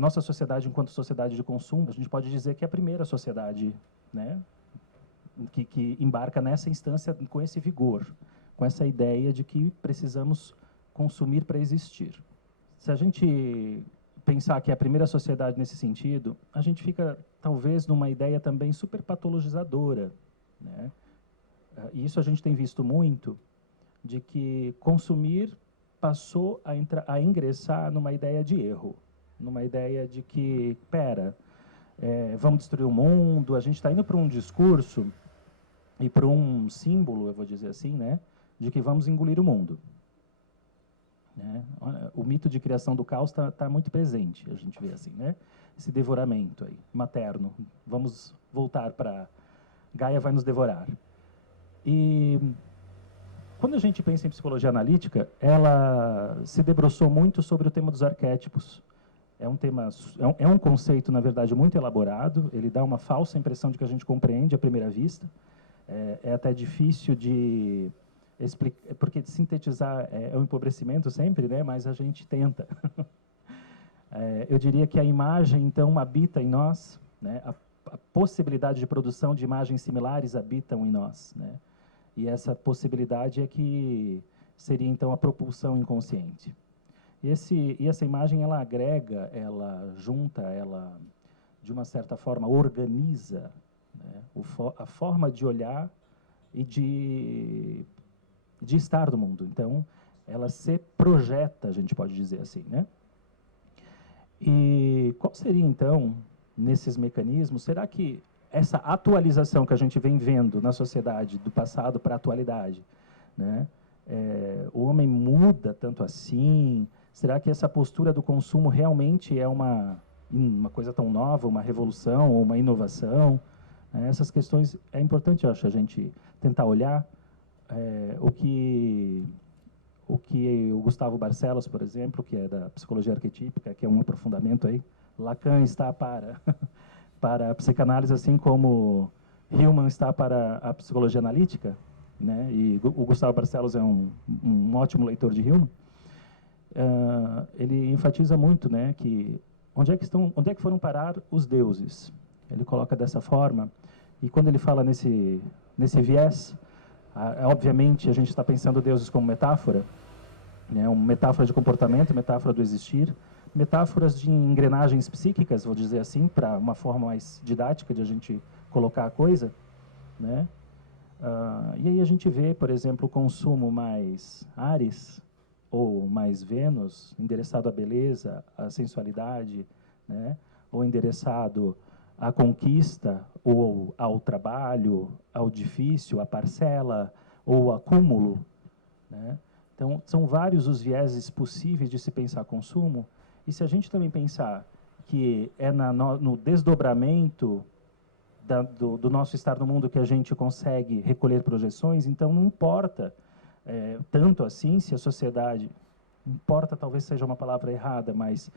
nossa sociedade, enquanto sociedade de consumo, a gente pode dizer que é a primeira sociedade, né, que embarca nessa instância com esse vigor, com essa ideia de que precisamos consumir para existir. Se a gente pensar que é a primeira sociedade nesse sentido, a gente fica, talvez, numa ideia também super patologizadora, né? E isso a gente tem visto muito, de que consumir passou a ingressar numa ideia de erro, numa ideia de que, vamos destruir o mundo, a gente está indo para um discurso e para um símbolo, eu vou dizer assim, né, de que vamos engolir o mundo. Né? O mito de criação do caos está muito presente, a gente vê assim, né? Esse devoramento aí, materno. Vamos voltar para Gaia vai nos devorar. E quando a gente pensa em psicologia analítica, ela se debruçou muito sobre o tema dos arquétipos. É um conceito, na verdade, muito elaborado. Ele dá uma falsa impressão de que a gente compreende à primeira vista. É até difícil de explicar, porque sintetizar é um empobrecimento sempre, né? Mas a gente tenta. Eu diria que a imagem, então, habita em nós, né? A possibilidade de produção de imagens similares habitam em nós, né? E essa possibilidade é que seria, então, a propulsão inconsciente. E essa imagem, ela agrega, ela junta, ela, de uma certa forma, organiza, né, a forma de olhar e de estar no mundo. Então, ela se projeta, a gente pode dizer assim, né? E qual seria, então, nesses mecanismos, será que essa atualização que a gente vem vendo na sociedade, do passado para a atualidade, né? O homem muda tanto assim? Será que essa postura do consumo realmente é uma coisa tão nova, uma revolução ou uma inovação? Essas questões, é importante, eu acho, a gente tentar olhar o que o Gustavo Barcelos, por exemplo, que é da psicologia arquetípica, que é um aprofundamento aí, Lacan está para a psicanálise, assim como Hillman está para a psicologia analítica, né? E o Gustavo Barcelos é um ótimo leitor de Hillman. Ele enfatiza muito, né, que onde é que foram parar os deuses? Ele coloca dessa forma, e quando ele fala nesse viés, obviamente a gente está pensando deuses como metáfora, né, uma metáfora de comportamento, metáfora do existir, metáforas de engrenagens psíquicas, vou dizer assim, para uma forma mais didática de a gente colocar a coisa, né? E aí a gente vê, por exemplo, o consumo mais Áries ou mais Vênus, endereçado à beleza, à sensualidade, né? Ou endereçado à conquista, ou ao trabalho, ao difícil, à parcela, ou acúmulo, né? Então, são vários os vieses possíveis de se pensar consumo, e se a gente também pensar que é no desdobramento do nosso estar no mundo que a gente consegue recolher projeções, então não importa tanto assim se a sociedade, importa talvez seja uma palavra errada, mas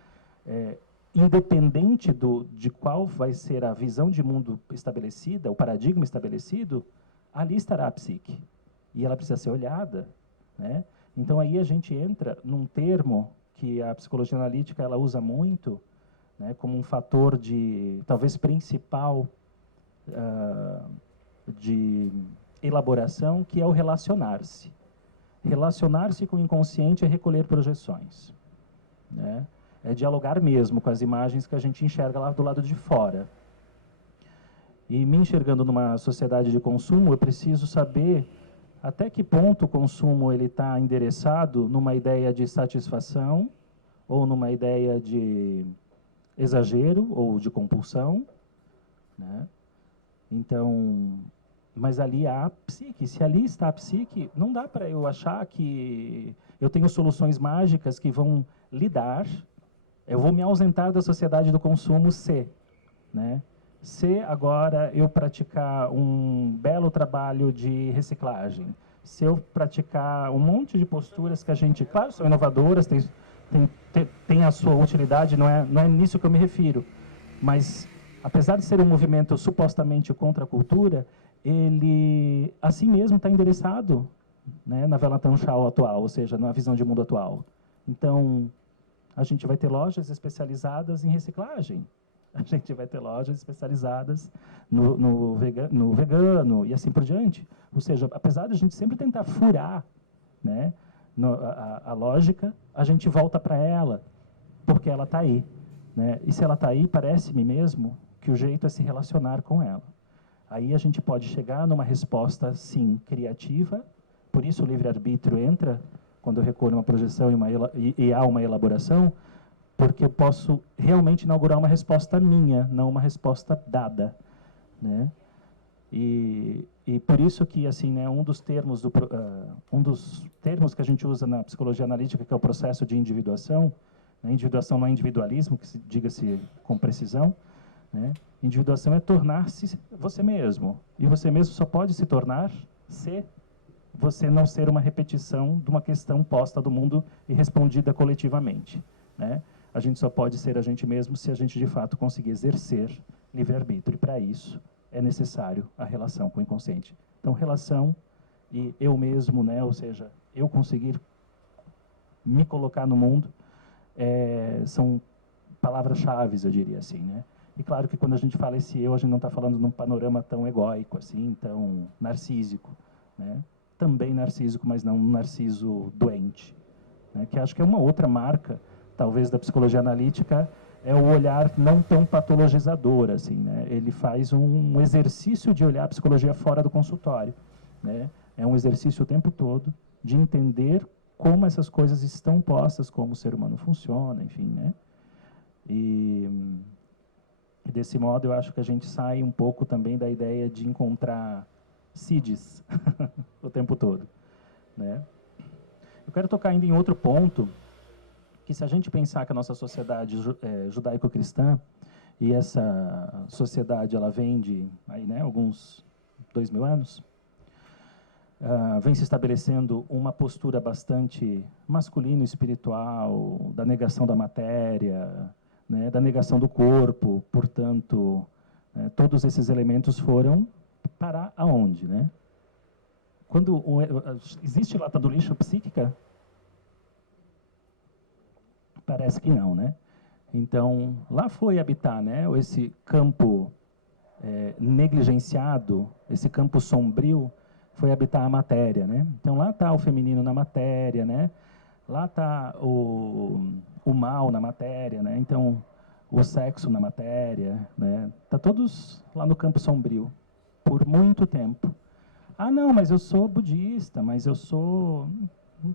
independente de qual vai ser a visão de mundo estabelecida, o paradigma estabelecido, ali estará a psique. E ela precisa ser olhada, né? Então, aí a gente entra num termo que a psicologia analítica ela usa muito, né, como um fator talvez principal de elaboração, que é o relacionar-se. Relacionar-se com o inconsciente é recolher projeções, né? É dialogar mesmo com as imagens que a gente enxerga lá do lado de fora. E me enxergando numa sociedade de consumo, eu preciso saber até que ponto o consumo está endereçado numa ideia de satisfação ou numa ideia de exagero ou de compulsão, né? Então, mas ali há a psique. Se ali está a psique, não dá para eu achar que eu tenho soluções mágicas que vão lidar. Eu vou me ausentar da sociedade do consumo se, né? Se agora eu praticar um belo trabalho de reciclagem, se eu praticar um monte de posturas que a gente, claro, são inovadoras, tem a sua utilidade, não é nisso que eu me refiro, mas apesar de ser um movimento supostamente contra a cultura, ele assim mesmo está endereçado, né, na Velatão Shao atual, ou seja, na visão de mundo atual. Então, a gente vai ter lojas especializadas em reciclagem. A gente vai ter lojas especializadas no vegano e assim por diante. Ou seja, apesar de a gente sempre tentar furar, né, a lógica, a gente volta para ela, porque ela está aí. Né? E se ela está aí, parece-me mesmo que o jeito é se relacionar com ela. Aí a gente pode chegar numa resposta, sim, criativa, por isso o livre-arbítrio entra, quando eu recolho uma projeção e há uma elaboração, porque eu posso realmente inaugurar uma resposta minha, não uma resposta dada, né? E por isso que assim, né, um dos termos que a gente usa na psicologia analítica, que é o processo de individuação, né? Individuação não é individualismo, que diga-se com precisão, né? Individuação é tornar-se você mesmo, e você mesmo só pode se tornar se você não ser uma repetição de uma questão posta do mundo e respondida coletivamente, né? A gente só pode ser a gente mesmo se a gente, de fato, conseguir exercer livre-arbítrio. E, para isso, é necessário a relação com o inconsciente. Então, relação e eu mesmo, né? Ou seja, eu conseguir me colocar no mundo, são palavras-chave, eu diria assim, né? E, claro, que quando a gente fala esse eu, a gente não está falando num panorama tão egóico, assim, tão narcísico, né? Também narcísico, mas não um narciso doente, né? Que acho que é uma outra marca, talvez, da psicologia analítica, é o olhar não tão patologizador, assim, né? Ele faz um exercício de olhar a psicologia fora do consultório, né? É um exercício o tempo todo de entender como essas coisas estão postas, como o ser humano funciona, enfim, né? E desse modo, eu acho que a gente sai um pouco também da ideia de encontrar CIDs o tempo todo, né? Eu quero tocar ainda em outro ponto, que se a gente pensar que a nossa sociedade judaico-cristã, e essa sociedade ela vem de aí, né, alguns 2000 anos, vem se estabelecendo uma postura bastante masculino-espiritual, da negação da matéria, né, da negação do corpo, portanto, todos esses elementos foram parar aonde, né? Quando existe lata do lixo psíquica? Parece que não, né? Então, lá foi habitar, né, esse campo negligenciado, esse campo sombrio, foi habitar a matéria, né? Então, lá está o feminino na matéria, né? Lá está o mal na matéria, né? Então, o sexo na matéria, né? Está todos lá no campo sombrio, por muito tempo. Ah, não, mas eu sou budista, mas eu sou...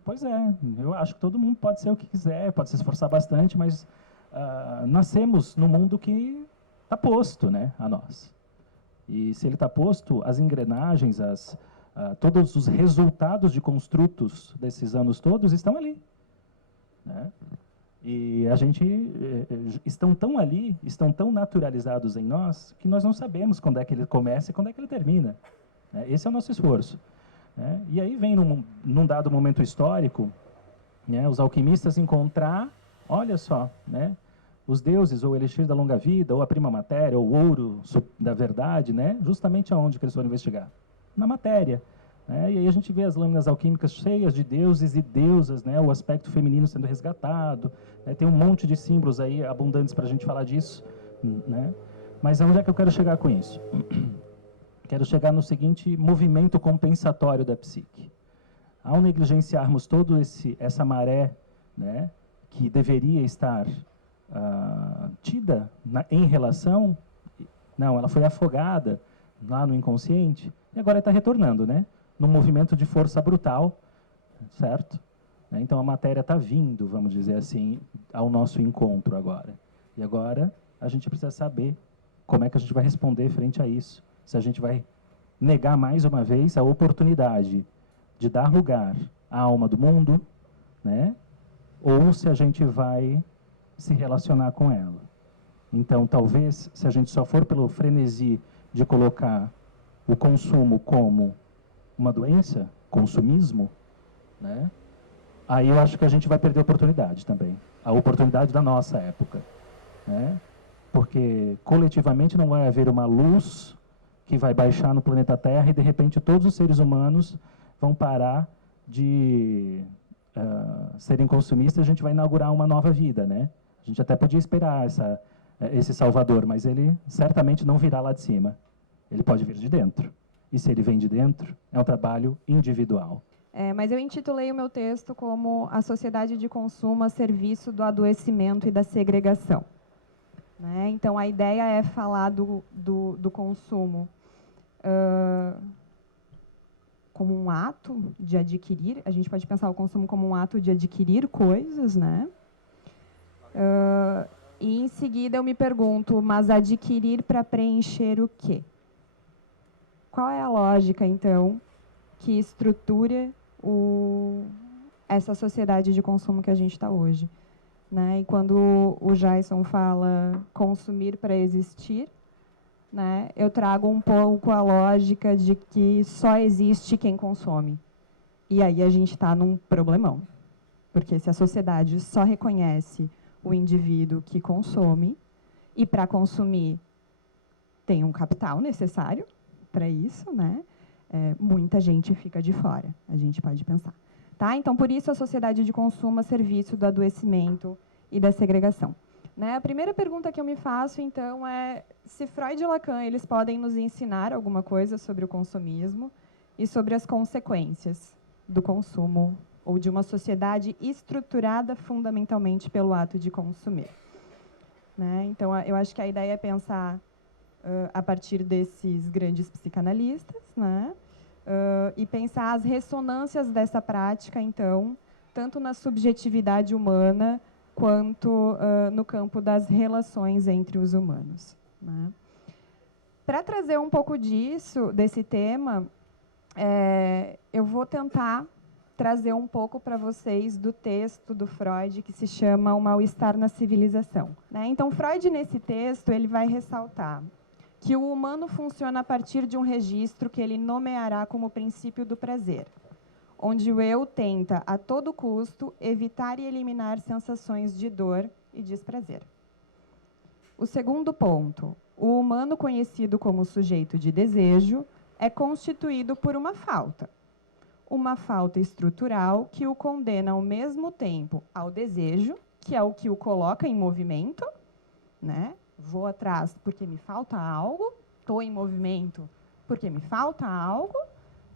Pois é, eu acho que todo mundo pode ser o que quiser, pode se esforçar bastante, mas nascemos num mundo que está posto, né, a nós. E se ele está posto, as engrenagens, todos os resultados de construtos desses anos todos estão ali, né? E a gente estão tão ali, estão tão naturalizados em nós, que nós não sabemos quando é que ele começa e quando é que ele termina, né? Esse é o nosso esforço. E aí vem, num dado momento histórico, né, os alquimistas encontrar, olha só, né, os deuses, ou o elixir da longa vida, ou a prima matéria, ou o ouro da verdade, né, justamente aonde que eles foram investigar? Na matéria. Né? E aí a gente vê as lâminas alquímicas cheias de deuses e deusas, né, o aspecto feminino sendo resgatado, né, tem um monte de símbolos aí abundantes para a gente falar disso, né? Mas onde é que eu quero chegar com isso? Quero chegar no seguinte movimento compensatório da psique. Ao negligenciarmos toda essa maré, né, que deveria estar tida em relação, não, ela foi afogada lá no inconsciente, e agora está retornando, né, num movimento de força brutal, certo? Então a matéria está vindo, vamos dizer assim, ao nosso encontro agora. E agora a gente precisa saber como é que a gente vai responder frente a isso. Se a gente vai negar mais uma vez a oportunidade de dar lugar à alma do mundo, né? Ou se a gente vai se relacionar com ela. Então, talvez, se a gente só for pelo frenesi de colocar o consumo como uma doença, consumismo, né? Aí eu acho que a gente vai perder a oportunidade também. A oportunidade da nossa época, né? Porque coletivamente não vai haver uma luz que vai baixar no planeta Terra e, de repente, todos os seres humanos vão parar de serem consumistas, a gente vai inaugurar uma nova vida, né? A gente até podia esperar esse salvador, mas ele certamente não virá lá de cima. Ele pode vir de dentro. E se ele vem de dentro, é um trabalho individual. Mas eu intitulei o meu texto como A Sociedade de Consumo a Serviço do Adoecimento e da Segregação. Né? Então, a ideia é falar do consumo como um ato de adquirir. A gente pode pensar o consumo como um ato de adquirir coisas, né? E, em seguida, eu me pergunto, mas adquirir para preencher o quê? Qual é a lógica, então, que estrutura essa sociedade de consumo que a gente está hoje? Né? E quando o Jason fala consumir para existir, né, eu trago um pouco a lógica de que só existe quem consome. E aí a gente está num problemão. Porque se a sociedade só reconhece o indivíduo que consome, e para consumir tem um capital necessário para isso, né, muita gente fica de fora, a gente pode pensar. Tá? Então, por isso, a sociedade de consumo a serviço do adoecimento e da segregação. Né? A primeira pergunta que eu me faço, então, é se Freud e Lacan eles podem nos ensinar alguma coisa sobre o consumismo e sobre as consequências do consumo ou de uma sociedade estruturada fundamentalmente pelo ato de consumir. Né? Então, eu acho que a ideia é pensar a partir desses grandes psicanalistas, né? E pensar as ressonâncias dessa prática, então, tanto na subjetividade humana quanto no campo das relações entre os humanos. Né? Para trazer um pouco desse tema, eu vou tentar trazer um pouco para vocês do texto do Freud, que se chama O Mal-Estar na Civilização. Né? Então, Freud, nesse texto, ele vai ressaltar que o humano funciona a partir de um registro que ele nomeará como princípio do prazer, onde o eu tenta, a todo custo, evitar e eliminar sensações de dor e desprazer. O segundo ponto, o humano conhecido como sujeito de desejo é constituído por uma falta estrutural que o condena ao mesmo tempo ao desejo, que é o que o coloca em movimento, né? Vou atrás porque me falta algo, estou em movimento porque me falta algo,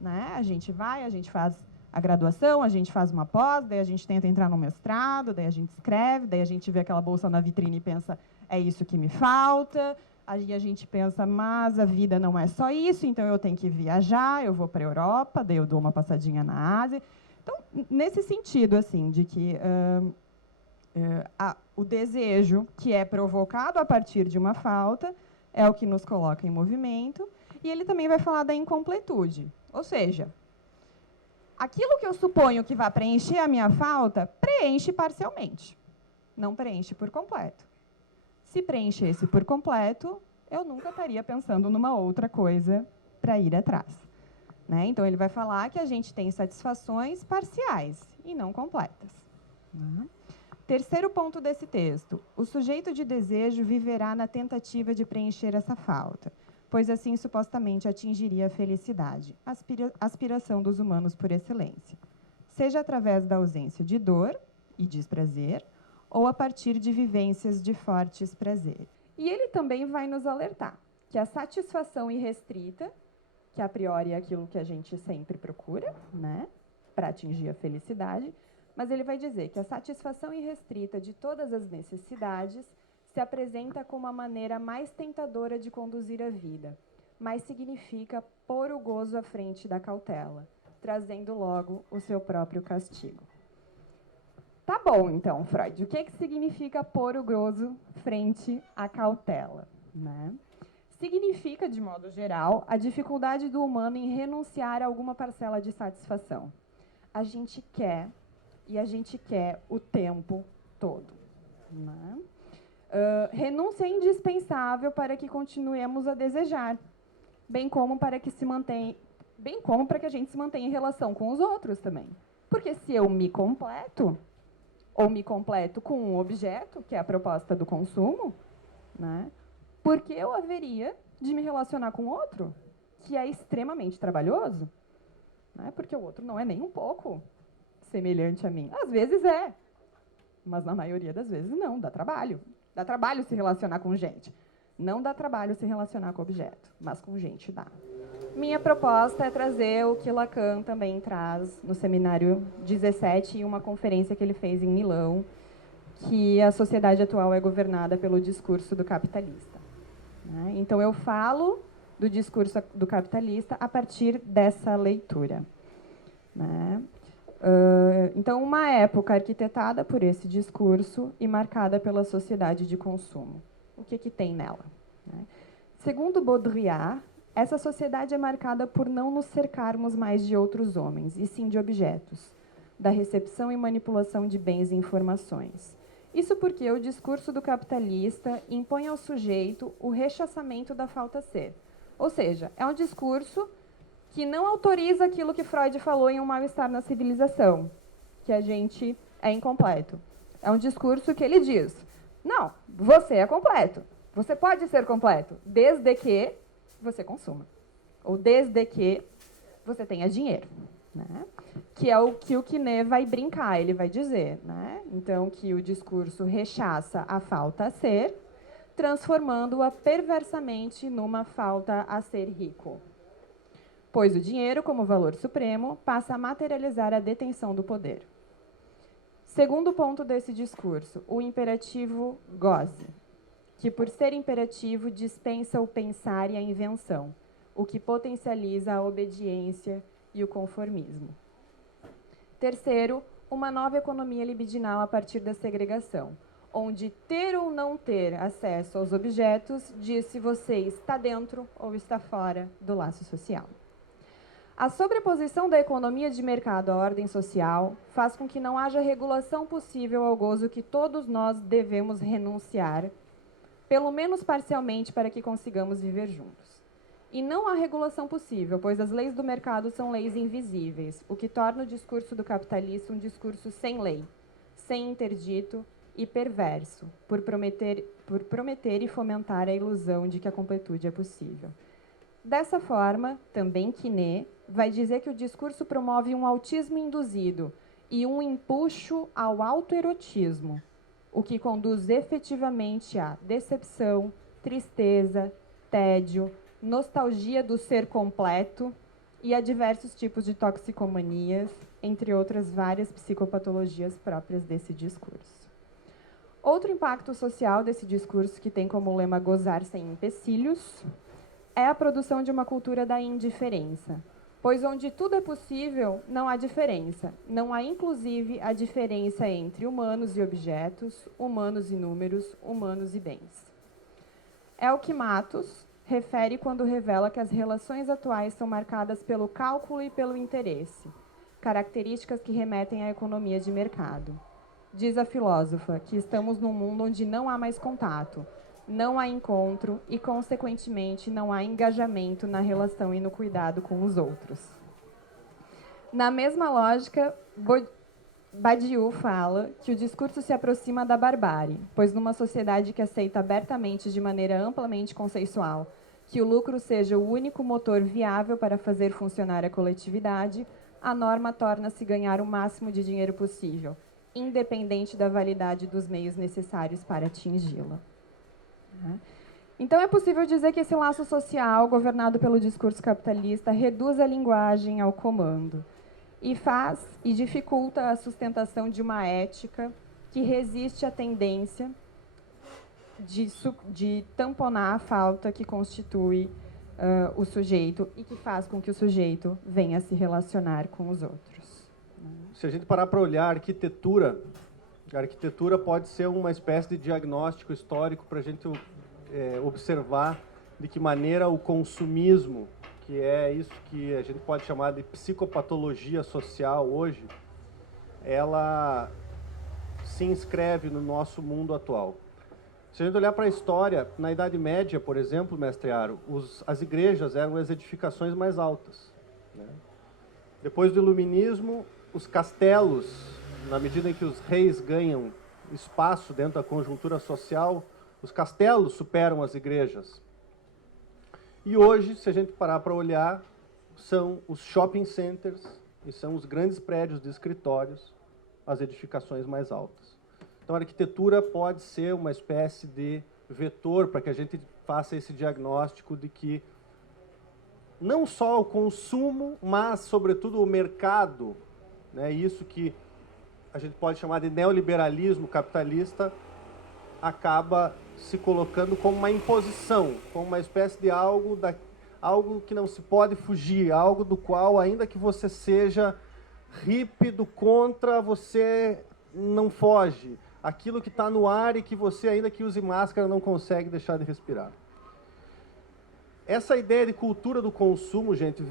né? A gente faz a graduação, a gente faz uma pós, daí a gente tenta entrar no mestrado, daí a gente escreve, daí a gente vê aquela bolsa na vitrine e pensa, é isso que me falta. Aí a gente pensa, mas a vida não é só isso, então eu tenho que viajar, eu vou para a Europa, daí eu dou uma passadinha na Ásia. Então, nesse sentido, assim, de que o desejo que é provocado a partir de uma falta é o que nos coloca em movimento, e ele também vai falar da incompletude. Ou seja, aquilo que eu suponho que vai preencher a minha falta, preenche parcialmente, não preenche por completo. Se preenchesse por completo, eu nunca estaria pensando numa outra coisa para ir atrás. Né? Então, ele vai falar que a gente tem satisfações parciais e não completas. Né? Terceiro ponto desse texto. O sujeito de desejo viverá na tentativa de preencher essa falta, pois assim supostamente atingiria a felicidade, aspiração dos humanos por excelência, seja através da ausência de dor e desprazer, ou a partir de vivências de fortes prazeres. E ele também vai nos alertar que a satisfação irrestrita, que a priori é aquilo que a gente sempre procura, né, para atingir a felicidade, mas ele vai dizer que a satisfação irrestrita de todas as necessidades se apresenta como a maneira mais tentadora de conduzir a vida, mas significa pôr o gozo à frente da cautela, trazendo logo o seu próprio castigo. Tá bom, então, Freud, o que significa pôr o gozo frente à cautela? Né? Significa, de modo geral, a dificuldade do humano em renunciar a alguma parcela de satisfação. A gente quer, e a gente quer o tempo todo. Né? Renúncia é indispensável para que continuemos a desejar, bem como para que a gente se mantenha em relação com os outros também. Porque se eu me completo, ou me completo com um objeto, que é a proposta do consumo, né? Por que eu haveria de me relacionar com outro, que é extremamente trabalhoso? Né? Porque o outro não é nem um pouco semelhante a mim? Às vezes é, mas na maioria das vezes não, dá trabalho. Dá trabalho se relacionar com gente. Não dá trabalho se relacionar com objeto, mas com gente dá. Minha proposta é trazer o que Lacan também traz no seminário 17 e uma conferência que ele fez em Milão, que a sociedade atual é governada pelo discurso do capitalista. Então, eu falo do discurso do capitalista a partir dessa leitura. Então, uma época arquitetada por esse discurso e marcada pela sociedade de consumo. O que tem nela? Segundo Baudrillard, essa sociedade é marcada por não nos cercarmos mais de outros homens, e sim de objetos, da recepção e manipulação de bens e informações. Isso porque o discurso do capitalista impõe ao sujeito o rechaçamento da falta-ser. Ou seja, é um discurso que não autoriza aquilo que Freud falou em Um Mal-Estar na Civilização, que a gente é incompleto. É um discurso que ele diz, não, você é completo, você pode ser completo, desde que você consuma, ou desde que você tenha dinheiro. Que é o que o Quinet vai brincar, ele vai dizer. Então, que o discurso rechaça a falta a ser, transformando-a perversamente numa falta a ser rico. Pois o dinheiro, como valor supremo, passa a materializar a detenção do poder. Segundo ponto desse discurso, o imperativo goze, que por ser imperativo dispensa o pensar e a invenção, o que potencializa a obediência e o conformismo. Terceiro, uma nova economia libidinal a partir da segregação, onde ter ou não ter acesso aos objetos diz se você está dentro ou está fora do laço social. A sobreposição da economia de mercado à ordem social faz com que não haja regulação possível ao gozo que todos nós devemos renunciar, pelo menos parcialmente, para que consigamos viver juntos. E não há regulação possível, pois as leis do mercado são leis invisíveis, o que torna o discurso do capitalista um discurso sem lei, sem interdito e perverso, por prometer e fomentar a ilusão de que a completude é possível. Dessa forma, também Quinet vai dizer que o discurso promove um autismo induzido e um empuxo ao autoerotismo, o que conduz efetivamente à decepção, tristeza, tédio, nostalgia do ser completo e a diversos tipos de toxicomanias, entre outras várias psicopatologias próprias desse discurso. Outro impacto social desse discurso, que tem como lema gozar sem empecilhos, é a produção de uma cultura da indiferença, pois onde tudo é possível, não há diferença. Não há, inclusive, a diferença entre humanos e objetos, humanos e números, humanos e bens. Elke Matos refere quando revela que as relações atuais são marcadas pelo cálculo e pelo interesse, características que remetem à economia de mercado. Diz a filósofa que estamos num mundo onde não há mais contato, não há encontro e, consequentemente, não há engajamento na relação e no cuidado com os outros. Na mesma lógica, Badiou fala que o discurso se aproxima da barbárie, pois numa sociedade que aceita abertamente, de maneira amplamente consensual, que o lucro seja o único motor viável para fazer funcionar a coletividade, a norma torna-se ganhar o máximo de dinheiro possível, independente da validade dos meios necessários para atingi-la. Então, é possível dizer que esse laço social, governado pelo discurso capitalista, reduz a linguagem ao comando e dificulta a sustentação de uma ética que resiste à tendência de tamponar a falta que constitui o sujeito e que faz com que o sujeito venha a se relacionar com os outros. Se a gente parar para olhar a arquitetura pode ser uma espécie de diagnóstico histórico para a gente observar de que maneira o consumismo, que é isso que a gente pode chamar de psicopatologia social hoje, ela se inscreve no nosso mundo atual. Se a gente olhar para a história, na Idade Média, por exemplo, mestre Aro, as igrejas eram as edificações mais altas. Depois do Iluminismo, os castelos, na medida em que os reis ganham espaço dentro da conjuntura social, os castelos superam as igrejas. E hoje, se a gente parar para olhar, são os shopping centers e são os grandes prédios de escritórios, as edificações mais altas. Então, a arquitetura pode ser uma espécie de vetor para que a gente faça esse diagnóstico de que não só o consumo, mas, sobretudo, o mercado, né, isso que a gente pode chamar de neoliberalismo capitalista, acaba se colocando como uma imposição, como uma espécie de algo que não se pode fugir, algo do qual, ainda que você seja rípido contra, você não foge. Aquilo que está no ar e que você, ainda que use máscara, não consegue deixar de respirar. Essa ideia de cultura do consumo, gente,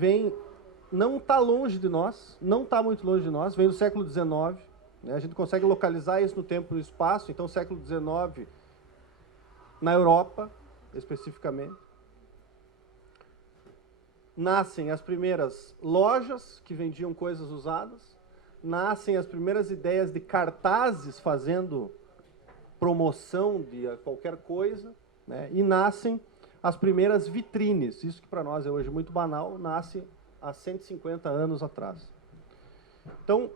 não está longe de nós, não está muito longe de nós, vem do século XIX, né? A gente consegue localizar isso no tempo e no espaço, então século XIX, na Europa, especificamente. Nascem as primeiras lojas que vendiam coisas usadas, nascem as primeiras ideias de cartazes fazendo promoção de qualquer coisa, né? E nascem as primeiras vitrines, isso que para nós é hoje muito banal, nasce há 150 anos atrás. Então,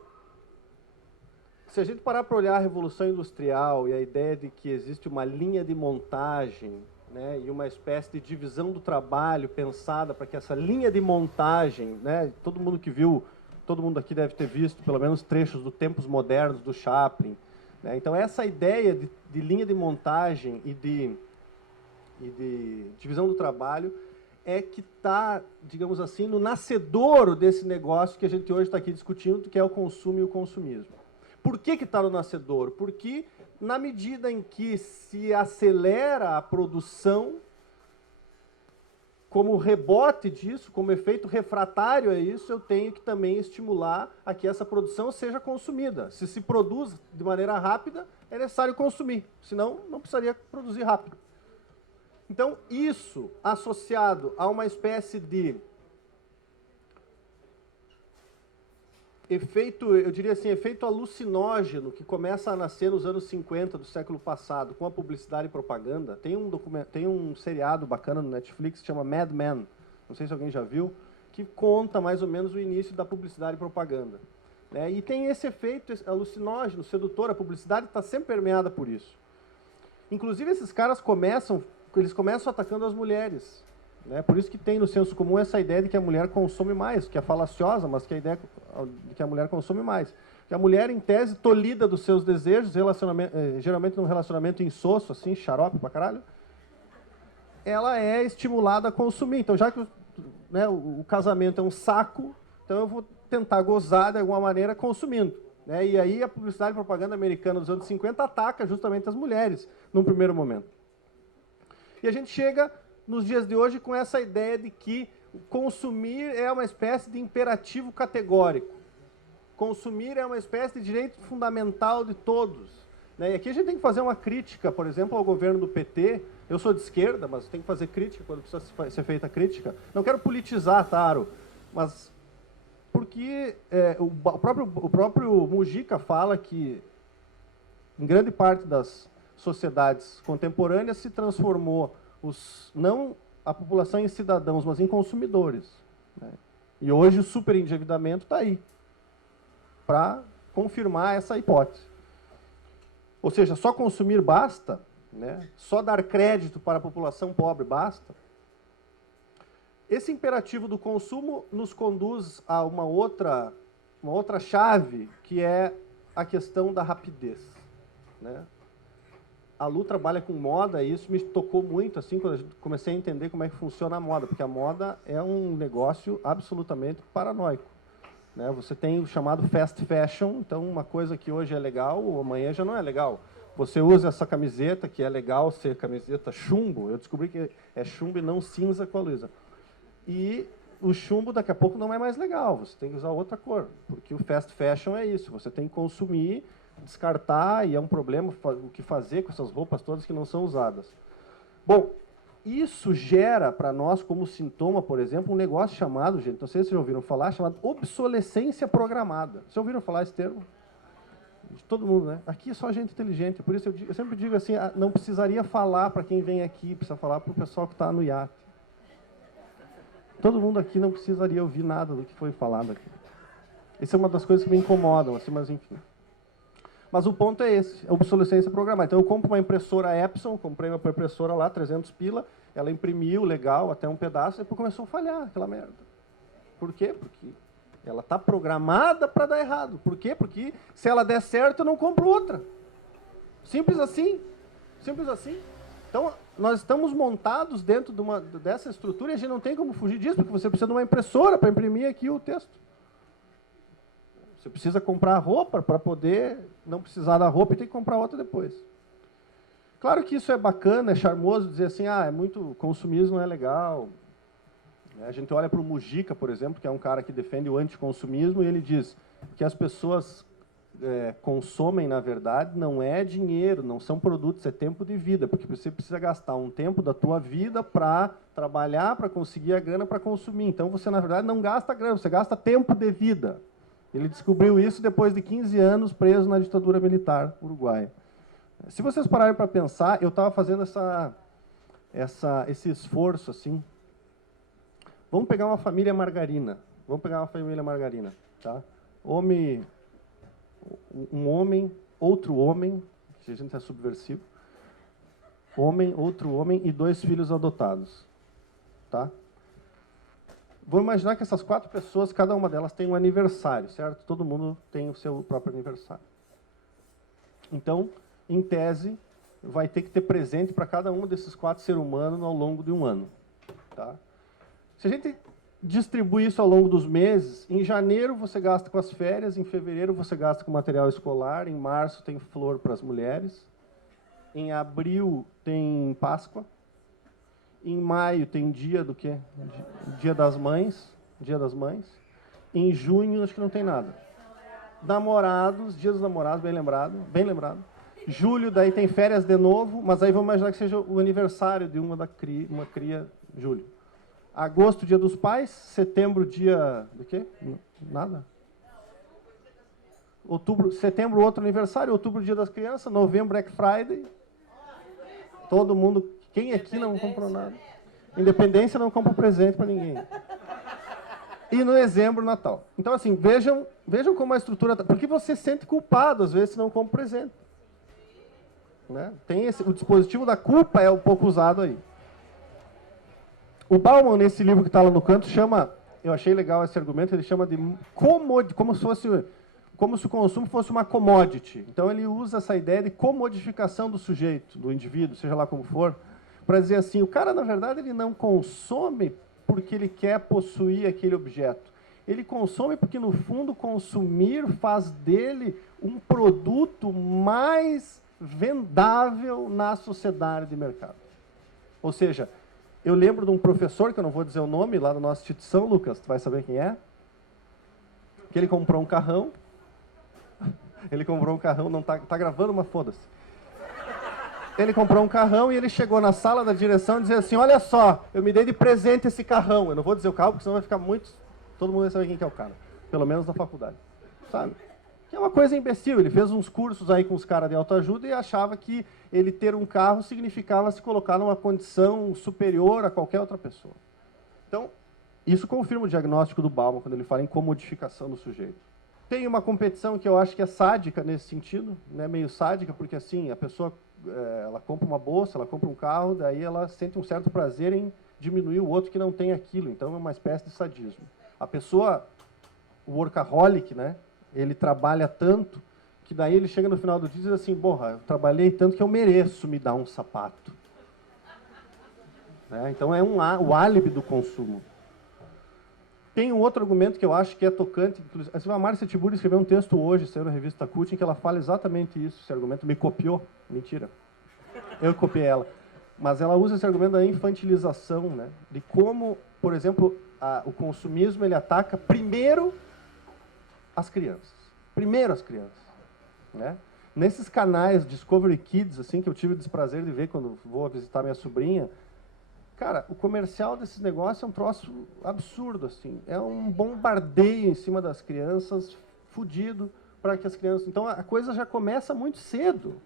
se a gente parar para olhar a Revolução Industrial e a ideia de que existe uma linha de montagem, né, e uma espécie de divisão do trabalho pensada para que essa linha de montagem, né, todo mundo que viu, todo mundo aqui deve ter visto pelo menos trechos do Tempos Modernos do Chaplin, né? Então essa ideia de linha de montagem e de divisão do trabalho é que está, digamos assim, no nascedouro desse negócio que a gente hoje está aqui discutindo, que é o consumo e o consumismo. Por que está no nascedouro? Porque, na medida em que se acelera a produção, como rebote disso, como efeito refratário a isso, eu tenho que também estimular a que essa produção seja consumida. Se se produz de maneira rápida, é necessário consumir, senão não precisaria produzir rápido. Então, isso associado a uma espécie de efeito, eu diria assim, efeito alucinógeno que começa a nascer nos anos 50 do século passado, com a publicidade e propaganda. Tem um seriado bacana no Netflix que chama Mad Men, não sei se alguém já viu, que conta mais ou menos o início da publicidade e propaganda, né? E tem esse efeito alucinógeno, sedutor, a publicidade está sempre permeada por isso. Inclusive, esses caras começam atacando as mulheres, né? Por isso que tem no senso comum essa ideia de que a mulher consome mais, que é falaciosa, mas que a ideia de que a mulher consome mais. Que a mulher, em tese, tolhida dos seus desejos, geralmente num relacionamento insosso, assim, xarope pra caralho, ela é estimulada a consumir. Então, já que, né, o casamento é um saco, então eu vou tentar gozar de alguma maneira consumindo, né? E aí a publicidade e propaganda americana dos anos 50 ataca justamente as mulheres, num primeiro momento. E a gente chega nos dias de hoje com essa ideia de que consumir é uma espécie de imperativo categórico. Consumir é uma espécie de direito fundamental de todos, né? E aqui a gente tem que fazer uma crítica, por exemplo, ao governo do PT. Eu sou de esquerda, mas tem que fazer crítica quando precisa ser feita crítica. Não quero politizar, Taro, mas porque o próprio Mujica fala que, em grande parte das sociedades contemporâneas, se transformou não a população em cidadãos, mas em consumidores, né? E hoje o superendividamento está aí, para confirmar essa hipótese. Ou seja, só consumir basta, né? Só dar crédito para a população pobre basta. Esse imperativo do consumo nos conduz a uma outra chave, que é a questão da rapidez, né? A Lu trabalha com moda e isso me tocou muito assim quando eu comecei a entender como é que funciona a moda, porque a moda é um negócio absolutamente paranoico, né? Você tem o chamado fast fashion, então uma coisa que hoje é legal, amanhã já não é legal. Você usa essa camiseta, que é legal ser camiseta chumbo, eu descobri que é chumbo e não cinza com a Luísa. E o chumbo daqui a pouco não é mais legal, você tem que usar outra cor, porque o fast fashion é isso, você tem que consumir, descartar, e é um problema o que fazer com essas roupas todas que não são usadas. Bom, isso gera para nós como sintoma, por exemplo, um negócio chamado, gente, não sei se vocês já ouviram falar, chamado obsolescência programada. Vocês ouviram falar esse termo? De todo mundo, né? Aqui é só gente inteligente, por isso eu sempre digo assim, não precisaria falar para quem vem aqui, precisa falar para o pessoal que está no iate. Todo mundo aqui não precisaria ouvir nada do que foi falado aqui. Essa é uma das coisas que me incomodam, assim, mas enfim. Mas o ponto é esse, a obsolescência programada. Então, eu compro uma impressora Epson, comprei uma impressora lá, 300 pila, ela imprimiu, legal, até um pedaço, e depois começou a falhar aquela merda. Por quê? Porque ela está programada para dar errado. Por quê? Porque se ela der certo, eu não compro outra. Simples assim. Simples assim. Então, nós estamos montados dentro dessa estrutura e a gente não tem como fugir disso, porque você precisa de uma impressora para imprimir aqui o texto. Você precisa comprar roupa para poder não precisar da roupa e ter que comprar outra depois. Claro que isso é bacana, é charmoso dizer assim, é muito, consumismo não é legal. A gente olha para o Mujica, por exemplo, que é um cara que defende o anticonsumismo, e ele diz que as pessoas consomem, na verdade, não é dinheiro, não são produtos, é tempo de vida, porque você precisa gastar um tempo da tua vida para trabalhar, para conseguir a grana para consumir. Então, você, na verdade, não gasta grana, você gasta tempo de vida. Ele descobriu isso depois de 15 anos preso na ditadura militar uruguaia. Se vocês pararem para pensar, eu estava fazendo esse esforço, assim. Vamos pegar uma família margarina. Tá? Um homem, outro homem, se a gente é subversivo. Homem, outro homem e 2 filhos adotados. Tá? Vou imaginar que essas 4 pessoas, cada uma delas tem um aniversário, certo? Todo mundo tem o seu próprio aniversário. Então, em tese, vai ter que ter presente para cada um desses 4 seres humanos ao longo de um ano. Tá? Se a gente distribui isso ao longo dos meses, em janeiro você gasta com as férias, em fevereiro você gasta com material escolar, em março tem flor para as mulheres, em abril tem Páscoa, em maio tem dia do quê? Dia das Mães. Em junho acho que não tem nada. Namorados, dia dos namorados, bem lembrado. Julho, daí tem férias de novo, mas aí vamos imaginar que seja o aniversário de uma cria, julho. Agosto, dia dos pais. Setembro, dia do quê? Nada. Setembro, outro aniversário. Outubro, dia das crianças. Novembro, Black Friday. Todo mundo... Quem aqui não comprou nada? Independência não compra presente para ninguém. E no dezembro, Natal. Então, assim, vejam como a estrutura... Porque você se sente culpado, às vezes, se não compra presente. Né? O dispositivo da culpa é um pouco usado aí. O Bauman, nesse livro que está lá no canto, chama... Eu achei legal esse argumento, ele chama de como se o consumo fosse uma commodity. Então, ele usa essa ideia de comodificação do sujeito, do indivíduo, seja lá como for, para dizer assim, o cara, na verdade, ele não consome porque ele quer possuir aquele objeto. Ele consome porque, no fundo, consumir faz dele um produto mais vendável na sociedade de mercado. Ou seja, eu lembro de um professor, que eu não vou dizer o nome, lá da nossa instituição, Lucas, tu vai saber quem é, que ele comprou um carrão, não tá gravando, mas foda-se. Ele comprou um carrão e ele chegou na sala da direção e dizia assim, olha só, eu me dei de presente esse carrão. Eu não vou dizer o carro, porque senão vai ficar muito... Todo mundo vai saber quem que é o cara. Pelo menos na faculdade. Sabe? Que é uma coisa imbecil. Ele fez uns cursos aí com os caras de autoajuda e achava que ele ter um carro significava se colocar numa condição superior a qualquer outra pessoa. Então, isso confirma o diagnóstico do Bauman, quando ele fala em comodificação do sujeito. Tem uma competição que eu acho que é sádica nesse sentido, né? Meio sádica, porque assim, a pessoa... ela compra uma bolsa, ela compra um carro, daí ela sente um certo prazer em diminuir o outro que não tem aquilo. Então, é uma espécie de sadismo. A pessoa, o workaholic, né, ele trabalha tanto que daí ele chega no final do dia e diz assim, porra, eu trabalhei tanto que eu mereço me dar um sapato. Né? Então, é o álibi do consumo. Tem um outro argumento que eu acho que é tocante. A Márcia Tiburi escreveu um texto hoje, saiu na revista Cult, em que ela fala exatamente isso. Esse argumento me copiou. Mentira. Eu copiei ela. Mas ela usa esse argumento da infantilização, né? De como, por exemplo, o consumismo ele ataca primeiro as crianças. Né? Nesses canais Discovery Kids, assim, que eu tive o desprazer de ver quando vou visitar minha sobrinha, cara, o comercial desses negócios é um troço absurdo, assim. É um bombardeio em cima das crianças, fudido, para que as crianças... Então, a coisa já começa muito cedo.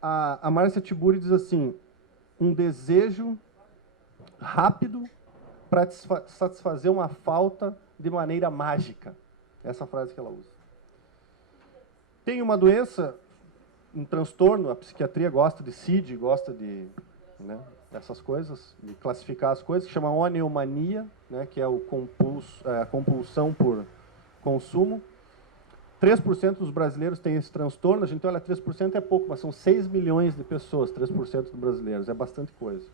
A Márcia Tiburi diz assim, um desejo rápido para satisfazer uma falta de maneira mágica. Essa frase que ela usa. Tem uma doença, um transtorno, a psiquiatria gosta de CID, gosta de, né, dessas coisas, de classificar as coisas, que chama oneomania, né, que é a compulsão por consumo. 3% dos brasileiros têm esse transtorno. A gente olha, 3% é pouco, mas são 6 milhões de pessoas, 3% dos brasileiros, é bastante coisa.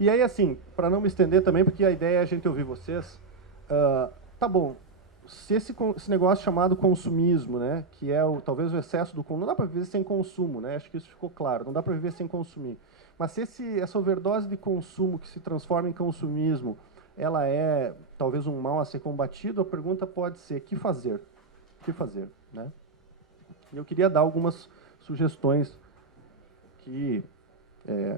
E aí, assim, para não me estender também, porque a ideia é a gente ouvir vocês, tá bom, se esse negócio chamado consumismo, né, que é talvez o excesso do consumo, não dá para viver sem consumo, né, acho que isso ficou claro, não dá para viver sem consumir. Mas se essa overdose de consumo que se transforma em consumismo, ela é talvez um mal a ser combatido, a pergunta pode ser, que fazer? O que fazer, né? E eu queria dar algumas sugestões que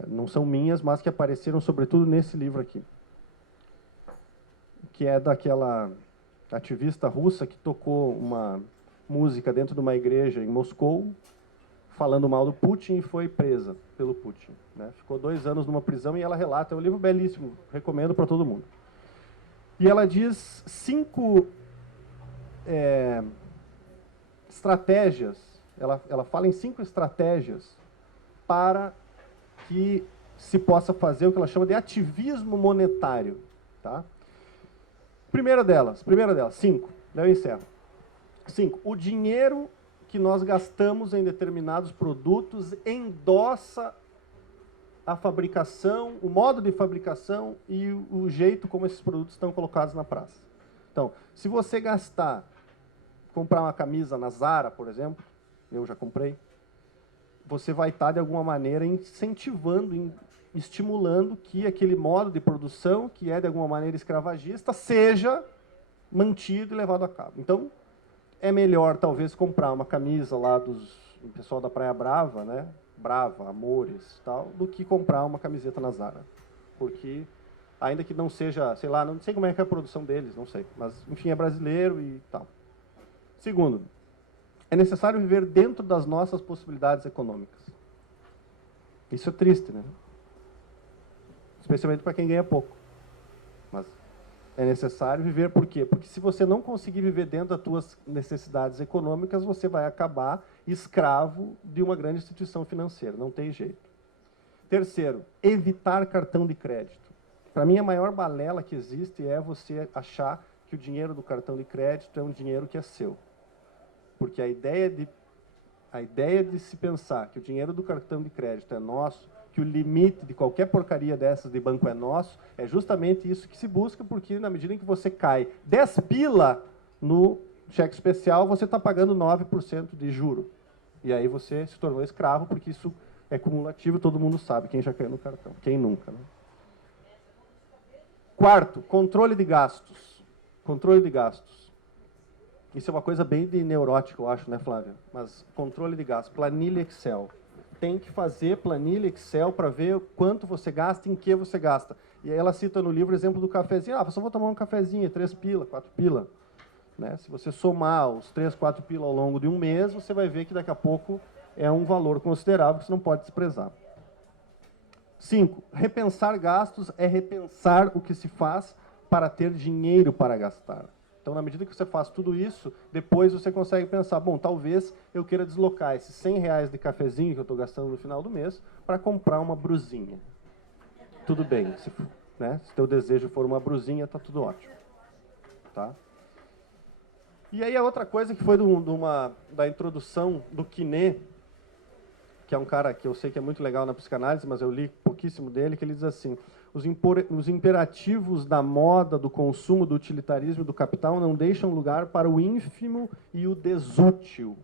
não são minhas, mas que apareceram sobretudo nesse livro aqui, que é daquela ativista russa que tocou uma música dentro de uma igreja em Moscou, falando mal do Putin, e foi presa pelo Putin, né? Ficou 2 anos numa prisão e ela relata, é um livro belíssimo, recomendo para todo mundo. E ela diz 5 estratégias, ela fala em 5 estratégias para que se possa fazer o que ela chama de ativismo monetário, tá? Primeira delas, 5, daí eu encerro. 5, o dinheiro que nós gastamos em determinados produtos endossa a fabricação, o modo de fabricação e o jeito como esses produtos estão colocados na praça. Então, se você comprar uma camisa na Zara, por exemplo, eu já comprei, você vai estar, de alguma maneira, incentivando, estimulando que aquele modo de produção, que é, de alguma maneira, escravagista, seja mantido e levado a cabo. Então, é melhor, talvez, comprar uma camisa lá do pessoal da Praia Brava, né? Brava, Amores, tal, do que comprar uma camiseta na Zara. Porque, ainda que não seja, sei lá, não sei como é que é a produção deles, não sei. Mas, enfim, é brasileiro e tal. Segundo, é necessário viver dentro das nossas possibilidades econômicas. Isso é triste, né? Especialmente para quem ganha pouco. Mas é necessário viver por quê? Porque se você não conseguir viver dentro das suas necessidades econômicas, você vai acabar escravo de uma grande instituição financeira. Não tem jeito. Terceiro, evitar cartão de crédito. Para mim, a maior balela que existe é você achar que o dinheiro do cartão de crédito é um dinheiro que é seu. Porque a ideia de se pensar que o dinheiro do cartão de crédito é nosso, que o limite de qualquer porcaria dessas de banco é nosso, é justamente isso que se busca, porque na medida em que você cai 10 pila no cheque especial, você está pagando 9% de juro. E aí você se tornou escravo, porque isso é cumulativo, todo mundo sabe, quem já caiu no cartão, quem nunca, né? Quarto, controle de gastos. Controle de gastos. Isso é uma coisa bem de neurótico, eu acho, né, Flávia? Mas controle de gastos, planilha Excel. Tem que fazer planilha Excel para ver quanto você gasta, em que você gasta. E aí ela cita no livro o exemplo do cafezinho. Ah, só vou tomar um cafezinho, 3 pila, 4 pila. Né? Se você somar os 3, 4 pila ao longo de um mês, você vai ver que daqui a pouco é um valor considerável que você não pode desprezar. 5. Repensar gastos é repensar o que se faz para ter dinheiro para gastar. Então, na medida que você faz tudo isso, depois você consegue pensar, bom, talvez eu queira deslocar esses R$100 de cafezinho que eu estou gastando no final do mês para comprar uma brusinha. Tudo bem, se teu desejo for uma brusinha, está tudo ótimo. Tá? E aí a outra coisa que foi da introdução do Quiné, que é um cara que eu sei que é muito legal na psicanálise, mas eu li pouquíssimo dele, que ele diz assim: os imperativos da moda, do consumo, do utilitarismo e do capital não deixam lugar para o ínfimo e o desútil.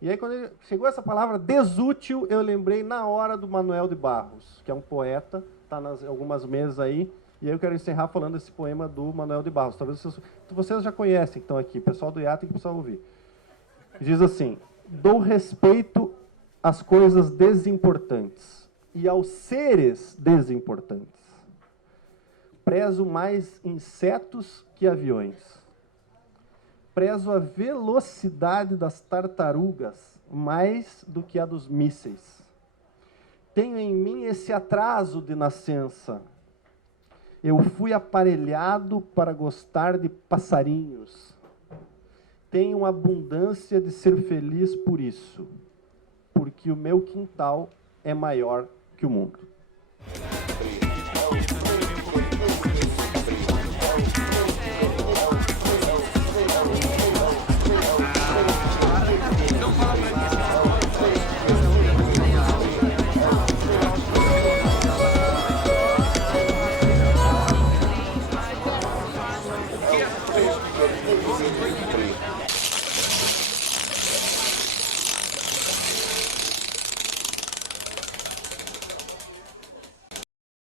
E aí, quando chegou essa palavra desútil, eu lembrei na hora do Manuel de Barros, que é um poeta, está nas algumas mesas aí, e aí eu quero encerrar falando esse poema do Manuel de Barros. Talvez vocês já conhecem, que estão aqui, o pessoal do IAT tem que precisar ouvir. Diz assim: dou respeito às coisas desimportantes e aos seres desimportantes. Prezo mais insetos que aviões. Prezo a velocidade das tartarugas mais do que a dos mísseis. Tenho em mim esse atraso de nascença. Eu fui aparelhado para gostar de passarinhos. Tenho abundância de ser feliz por isso, porque o meu quintal é maior que o mundo.